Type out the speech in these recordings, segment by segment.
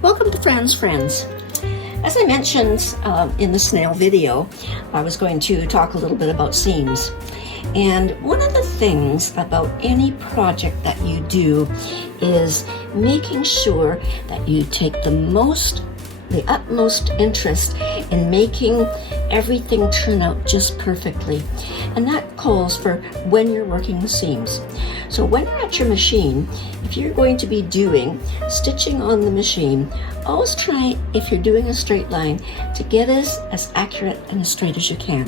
Welcome to Fran's Friends. As I mentioned in the Snail video, I was going to talk a little bit about seams. And one of the things about any project that you do is making sure that you take the utmost interest in making everything turn out just perfectly. And that calls for when you're working the seams. So when you're at your machine, if you're going to be doing stitching on the machine, always try, if you're doing a straight line, to get as accurate and as straight as you can.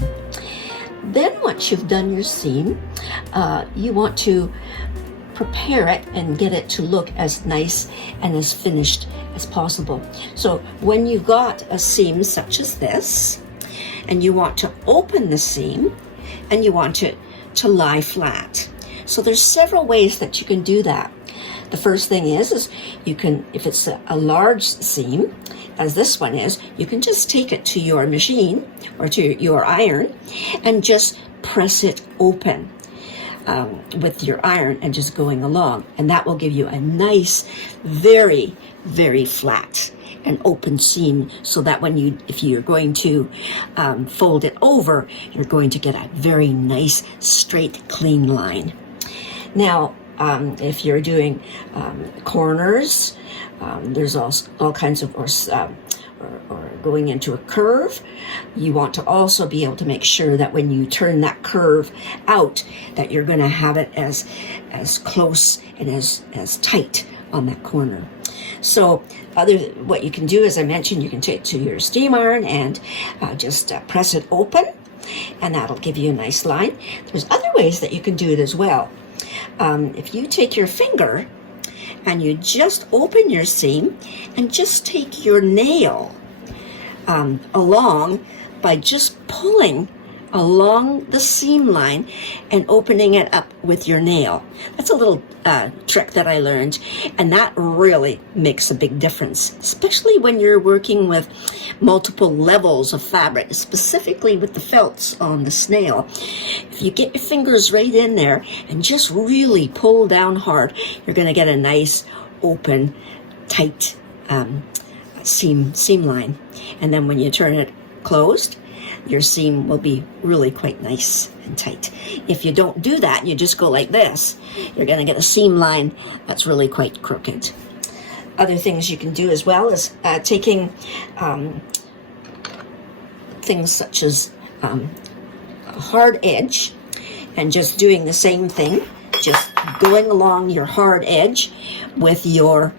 Then once you've done your seam, you want to prepare it and get it to look as nice and as finished as possible. So when you've got a seam such as this, and you want to open the seam, and you want it to lie flat. So there's several ways that you can do that. The first thing is you can, if it's a large seam, as this one is, you can just take it to your machine or to your iron and just press it open with your iron and just going along. And that will give you a nice, very, very flat and open seam, so that if you're going to fold it over, you're going to get a very nice, straight, clean line. Now, if you're doing corners, there's all kinds of, or going into a curve, you want to also be able to make sure that when you turn that curve out, that you're going to have it as close and as tight on that corner. So what you can do, as I mentioned, you can take it to your steam iron and just press it open, and that'll give you a nice line. There's other ways that you can do it as well. If you take your finger and you just open your seam and just take your nail along by just pulling along the seam line and opening it up with your nail. That's a little trick that I learned, and that really makes a big difference, especially when you're working with multiple levels of fabric, specifically with the felts on the Snail. If you get your fingers right in there and just really pull down hard, you're going to get a nice, open, tight seam line. And then when you turn it closed, your seam will be really quite nice and tight. If you don't do that, you just go like this, you're going to get a seam line that's really quite crooked. Other things you can do as well is taking things such as a hard edge and just doing the same thing, just going along your hard edge with your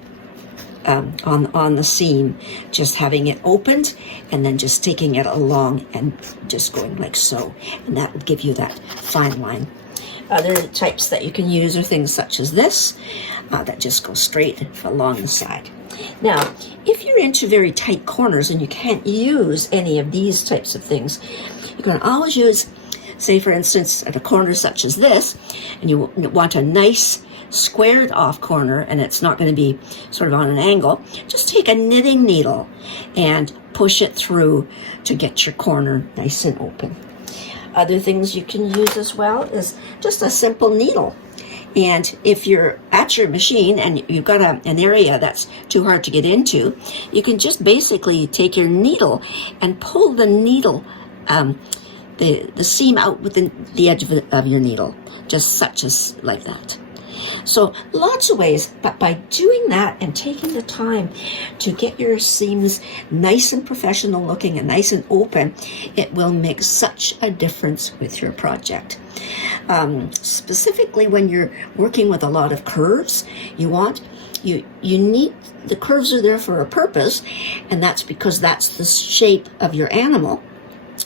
on the seam, just having it opened and then just taking it along and just going like so, and that will give you that fine line. Other types that you can use are things such as this that just go straight along the side. Now, if you're into very tight corners and you can't use any of these types of things, you can always use, say for instance, at a corner such as this, and you want a nice squared off corner and it's not going to be sort of on an angle, just take a knitting needle and push it through to get your corner nice and open. Other things you can use as well is just a simple needle. And if you're at your machine and you've got an area that's too hard to get into, you can just basically take your needle and pull the needle, the seam out with the edge of your needle, just such as like that. So lots of ways, but by doing that and taking the time to get your seams nice and professional looking and nice and open, it will make such a difference with your project. Specifically when you're working with a lot of curves, you need, the curves are there for a purpose, and that's because that's the shape of your animal.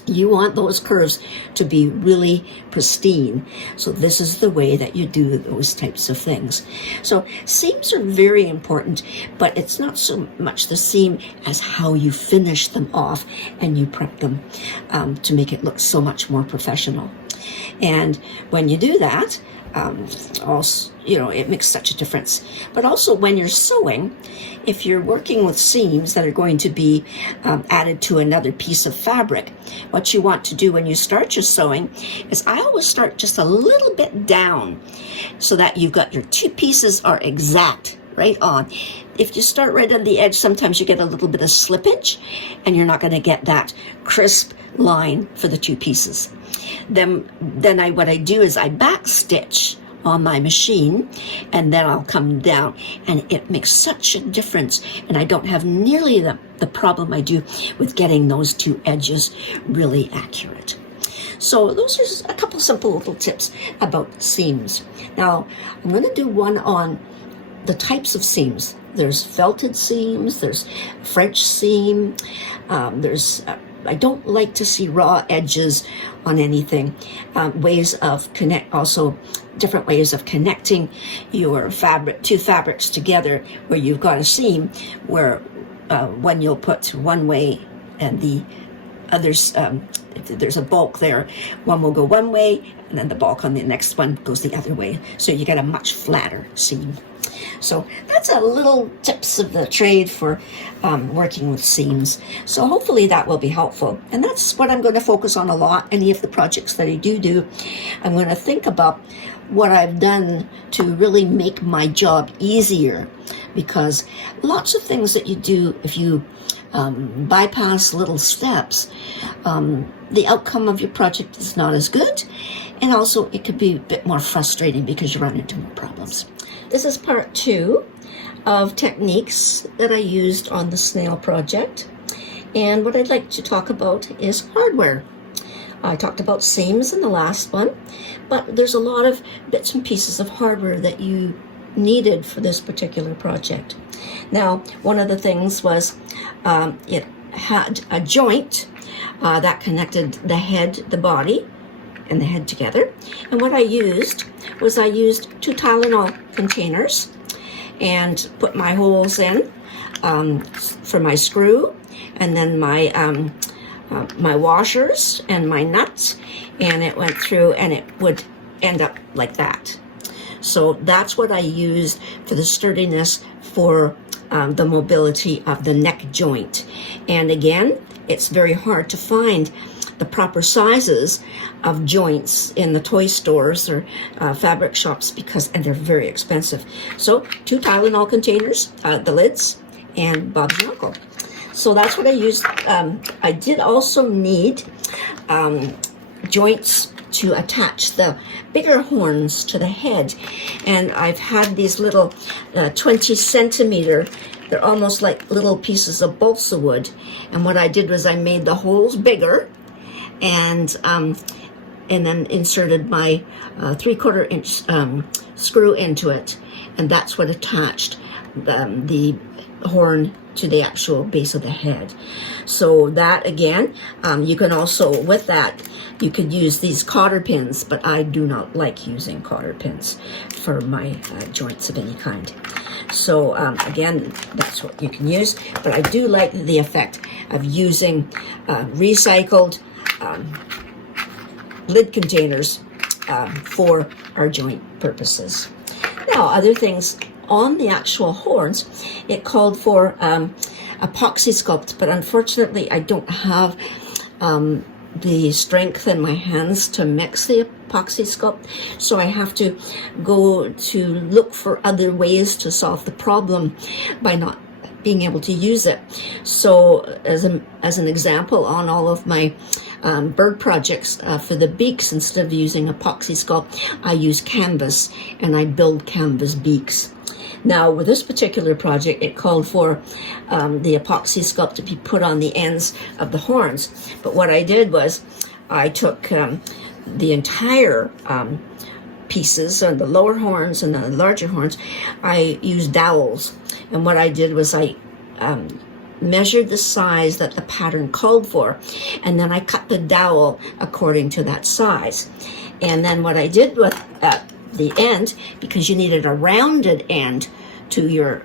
You want those curves to be really pristine. So this is the way that you do those types of things. So seams are very important, but it's not so much the seam as how you finish them off and you prep them to make it look so much more professional. And when you do that, also, it makes such a difference. But also when you're sewing, if you're working with seams that are going to be added to another piece of fabric, what you want to do when you start your sewing is I always start just a little bit down so that you've got your two pieces are exact right on. if you start right on the edge, sometimes you get a little bit of slippage and you're not going to get that crisp line for the two pieces. Then what I do is I back stitch on my machine, and then I'll come down, and it makes such a difference, and I don't have nearly the problem I do with getting those two edges really accurate. So those are a couple simple little tips about seams. Now I'm going to do one on the types of seams. There's felted seams, there's French seam, I don't like to see raw edges on anything. Also different ways of connecting your two fabrics together, where you've got a seam where one you'll put one way and the others, if there's a bulk there, one will go one way and then the bulk on the next one goes the other way. So you get a much flatter seam. So that's a little tips of the trade for working with seams. So hopefully that will be helpful. And that's what I'm going to focus on a lot. Any of the projects that I do, I'm going to think about what I've done to really make my job easier. Because lots of things that you do, if you bypass little steps, the outcome of your project is not as good. And also it could be a bit more frustrating because you run into more problems. This is part 2 of techniques that I used on the Snail project. And what I'd like to talk about is hardware. I talked about seams in the last one, but there's a lot of bits and pieces of hardware that you needed for this particular project. Now, one of the things was it had a joint that connected the head, the body, and the head together. And what I used was 2 Tylenol containers and put my holes in for my screw, and then my my washers and my nuts, and it went through and it would end up like that. So that's what I used for the sturdiness for the mobility of the neck joint. And again, it's very hard to find the proper sizes of joints in the toy stores or fabric shops and they're very expensive. So 2 Tylenol containers, the lids, and Bob's your uncle. So that's what I used. I did also need joints to attach the bigger horns to the head, and I've had these little 20 centimeter, they're almost like little pieces of balsa wood, and what I did was I made the holes bigger and then inserted my 3/4 inch screw into it, and that's what attached the horn to the actual base of the head. So that again, you can also, with that, you could use these cotter pins, but I do not like using cotter pins for my joints of any kind. So again, that's what you can use, but I do like the effect of using recycled lid containers for our joint purposes. Now, other things on the actual horns, it called for epoxy sculpt, but unfortunately I don't have the strength in my hands to mix the epoxy sculpt, so I have to go to look for other ways to solve the problem by not being able to use it. So as an example, on all of my bird projects for the beaks, instead of using epoxy sculpt, I use canvas, and I build canvas beaks. Now, with this particular project, it called for the epoxy sculpt to be put on the ends of the horns. But what I did was I took the entire pieces, on the lower horns and the larger horns. I used dowels. And what I did was I measured the size that the pattern called for, and then I cut the dowel according to that size. And then what I did with the end, because you needed a rounded end to your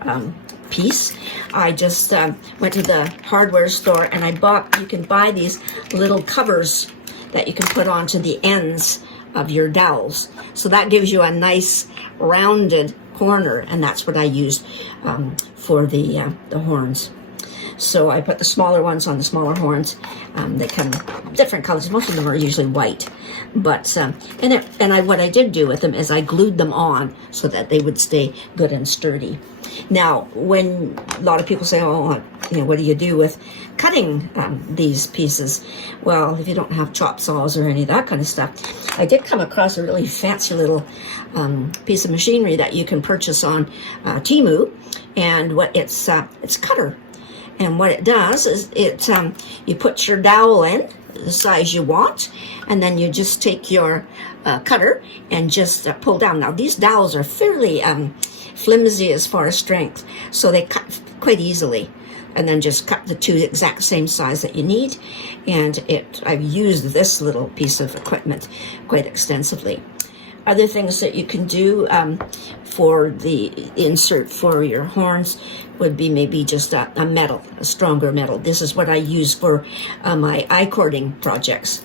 piece, I just went to the hardware store and you can buy these little covers that you can put onto the ends of your dowels. So that gives you a nice rounded corner, and that's what I used for the horns. So I put the smaller ones on the smaller horns. They come different colors. Most of them are usually white. But what I did do with them is I glued them on so that they would stay good and sturdy. Now, when a lot of people say, oh, what do you do with cutting these pieces? Well, if you don't have chop saws or any of that kind of stuff, I did come across a really fancy little piece of machinery that you can purchase on Temu, and it's cutter. And what it does is you put your dowel in the size you want, and then you just take your cutter and just pull down. Now, these dowels are fairly flimsy as far as strength, so they cut quite easily. And then just cut the two exact same size that you need. And I've used this little piece of equipment quite extensively. Other things that you can do for the insert for your horns would be maybe just a metal, a stronger metal. This is what I use for my I-cording projects,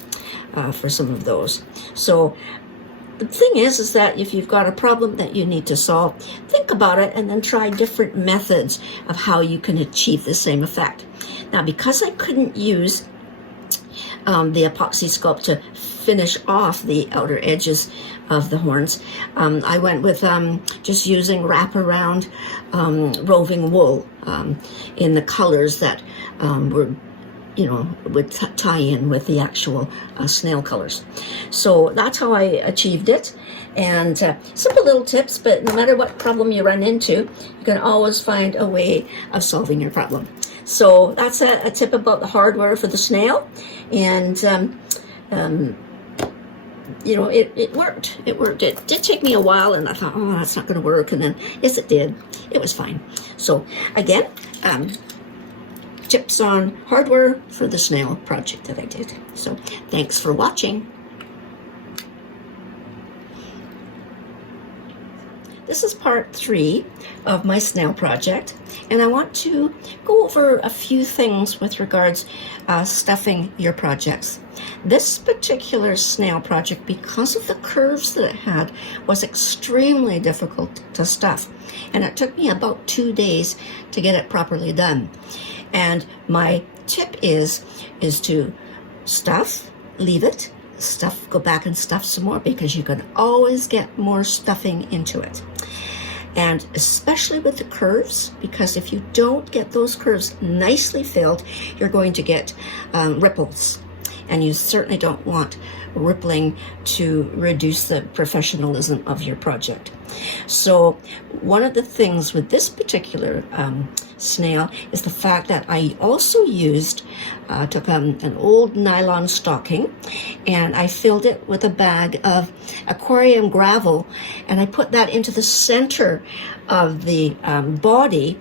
for some of those. So the thing is that if you've got a problem that you need to solve, think about it and then try different methods of how you can achieve the same effect. Now, because I couldn't use the epoxy sculpt to finish off the outer edges of the horns, I went with just using wraparound roving wool in the colors that would tie in with the actual snail colors. So that's how I achieved it. And simple little tips, but no matter what problem you run into, you can always find a way of solving your problem. So that's a tip about the hardware for the snail. And it worked. It worked. It did take me a while, and I thought, oh, that's not going to work. And then, yes, it did. It was fine. So again, tips on hardware for the snail project that I did. So thanks for watching. This is part 3 of my snail project, and I want to go over a few things with regards stuffing your projects. This particular snail project, because of the curves that it had, was extremely difficult to stuff, and it took me about 2 days to get it properly done. And my tip is to stuff, leave it, stuff, go back and stuff some more, because you can always get more stuffing into it. And especially with the curves, because if you don't get those curves nicely filled, you're going to get ripples. And you certainly don't want rippling to reduce the professionalism of your project. So one of the things with this particular snail is the fact that I also took an old nylon stocking, and I filled it with a bag of aquarium gravel, and I put that into the center of the body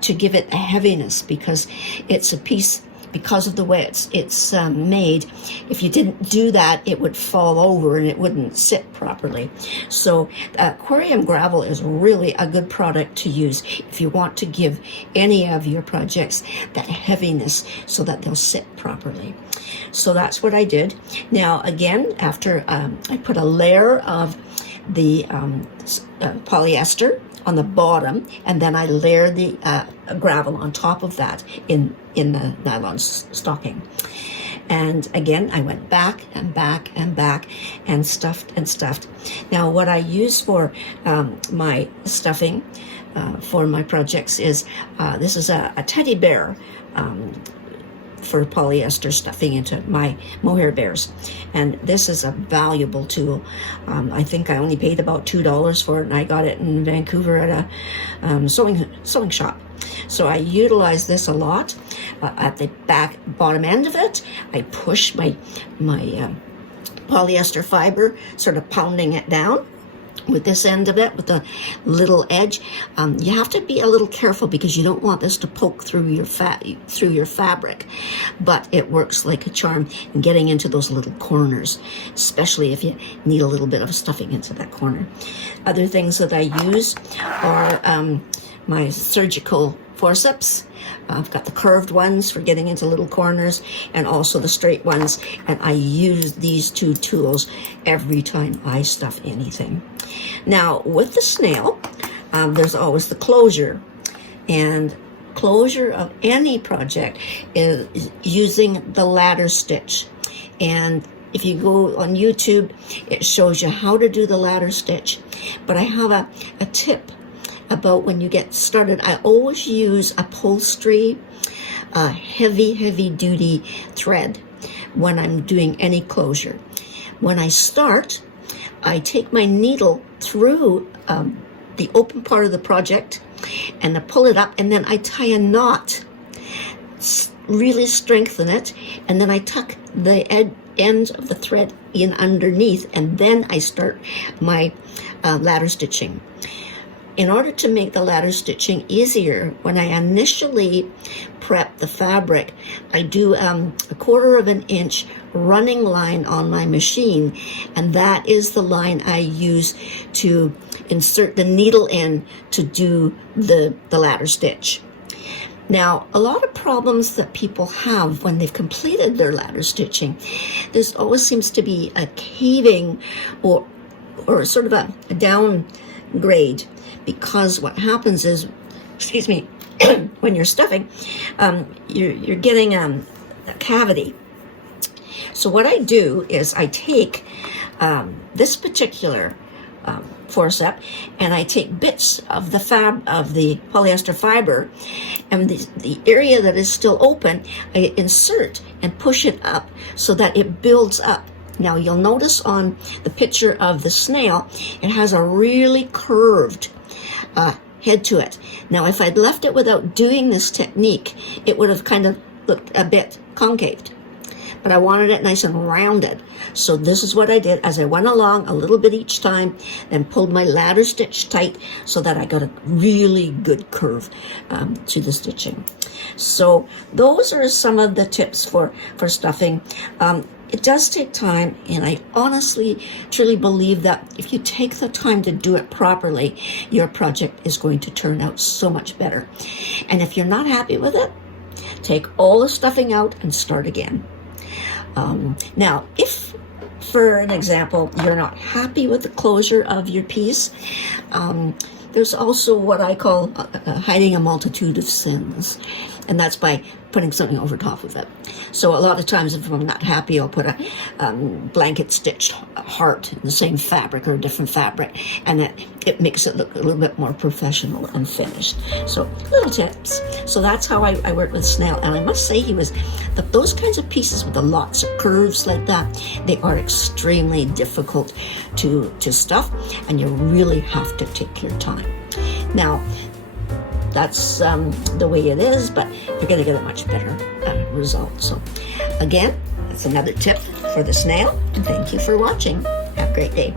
to give it a heaviness, because it's a piece, because of the way it's made. If you didn't do that, it would fall over and it wouldn't sit properly. So aquarium gravel is really a good product to use if you want to give any of your projects that heaviness so that they'll sit properly. So that's what I did. Now again, after I put a layer of the polyester on the bottom, and then I layered the gravel on top of that in the nylon stocking. And again, I went back and back and back and stuffed and stuffed. Now, what I use for my stuffing for my projects is this is a teddy bear for polyester stuffing into my mohair bears, and this is a valuable tool. I think I only paid about $2 for it, and I got it in Vancouver at a sewing shop. So I utilize this a lot. At the bottom end of it, I push my polyester fiber, sort of pounding it down with this end of it, with the little edge. You have to be a little careful because you don't want this to poke through your fabric, but it works like a charm in getting into those little corners, especially if you need a little bit of stuffing into that corner. Other things that I use are my surgical forceps. I've got the curved ones for getting into little corners, and also the straight ones, and I use these two tools every time I stuff anything. Now with the snail, there's always the closure, and closure of any project is using the ladder stitch. And if you go on YouTube, it shows you how to do the ladder stitch. But I have a tip about when you get started. I always use upholstery, heavy duty thread when I'm doing any closure. When I start, I take my needle through the open part of the project and I pull it up, and then I tie a knot, really strengthen it, and then I tuck the ends of the thread in underneath, and then I start my ladder stitching. In order to make the ladder stitching easier, when I initially prep the fabric, I do a 1/4 of an inch running line on my machine, and that is the line I use to insert the needle in to do the ladder stitch. Now, a lot of problems that people have when they've completed their ladder stitching, there's always seems to be a caving or sort of a downgrade, because what happens is, excuse me, when you're stuffing, you're getting a cavity. So what I do is I take this particular forceps, and I take bits of the polyester fiber, and the area that is still open, I insert and push it up so that it builds up. Now you'll notice on the picture of the snail, it has a really curved head to it. Now if I'd left it without doing this technique, it would have kind of looked a bit concaved. But I wanted it nice and rounded. So this is what I did as I went along a little bit each time, then pulled my ladder stitch tight so that I got a really good curve to the stitching. So those are some of the tips for stuffing. It does take time, and I honestly, truly believe that if you take the time to do it properly, your project is going to turn out so much better. And if you're not happy with it, take all the stuffing out and start again. Now, if, for an example, you're not happy with the closure of your piece, there's also what I call hiding a multitude of sins, and that's by putting something over top of it. So a lot of times if I'm not happy, I'll put a blanket stitched heart in the same fabric or a different fabric, and it makes it look a little bit more professional and finished. So little tips. So that's how I work with Snail, and I must say those kinds of pieces with lots of curves like that, they are extremely difficult to stuff, and you really have to take your time. Now, that's the way it is, but you're going to get a much better result. So again, that's another tip for the snail, and thank you for watching. Have a great day.